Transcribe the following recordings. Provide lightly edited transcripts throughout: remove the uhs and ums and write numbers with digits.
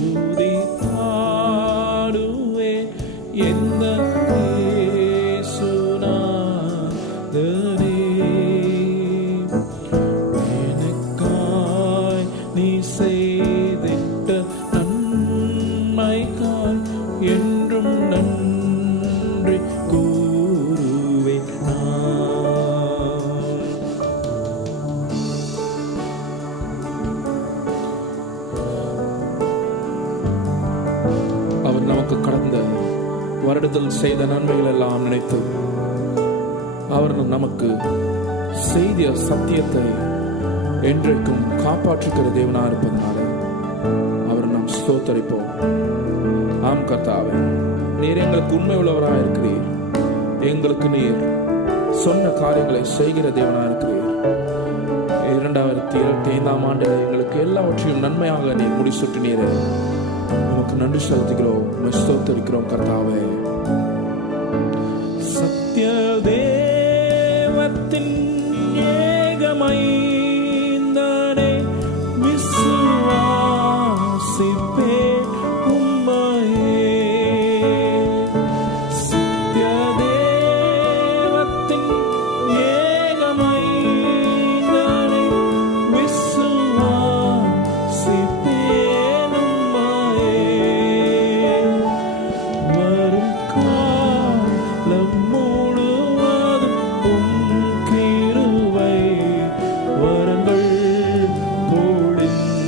துதி பாடுவே எந்த இயேசுநாதரே. எனக்காய் நீ செய்திட்ட நன்மைக்காய் என்றும் நன்றி கூறுவேன் நான். அவர் நமக்கு கடந்த வருடத்தில் செய்த நன்மைகள் எல்லாம் நினைத்து அவர் நமக்கு செய்திய சத்தியத்தை என்றைக்கும் காப்பாற்றுகிற தேவனா இருப்பதனால அவர் நாம் ஸ்தோத்தரிப்போம். ஆம் கர்த்தாவே, நீர் எங்களுக்கு உண்மை உள்ளவராக இருக்கிறீர். எங்களுக்கு நீர் சொன்ன காரியங்களை செய்கிற தேவனா இருக்கிறீர். 2025ஆம் ஆண்டில் எங்களுக்கு எல்லாவற்றையும் நன்மையாக நீர் முடிசூட்டினீரே. உமக்கு நன்றி செலுத்துகிறோம், ஸ்தோத்தரிக்கிறோம் கர்த்தாவே. சத்திய தேவத்தின் ஏகமைந்தனே விசுவாசிப்பே உம்மையே. சத்திய தேவத்தின் ஏகமைந்தனே விசுவாசிப்பே உம்மையே. வரும் காலம் முழுவதும் உம் கிருபை வரங்கள் பொழிந்திடுமே.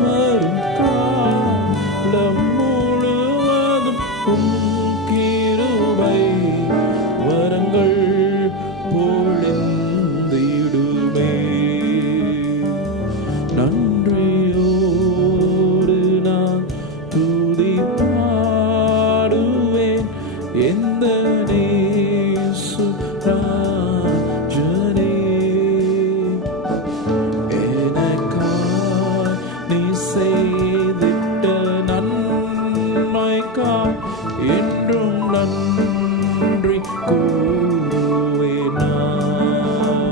வரும் காலம் முழுவதும் உம் கிருபை வரங்கள் பொழிந்திடுமே. நன்றியோடு நான் துதி பாடுவேன் எந்த நேசுராஜனே. எனக்காய் நீ செய்திட்ட நன்மைக்காய் என்றும் நன்றி கூறுவேன் நான்.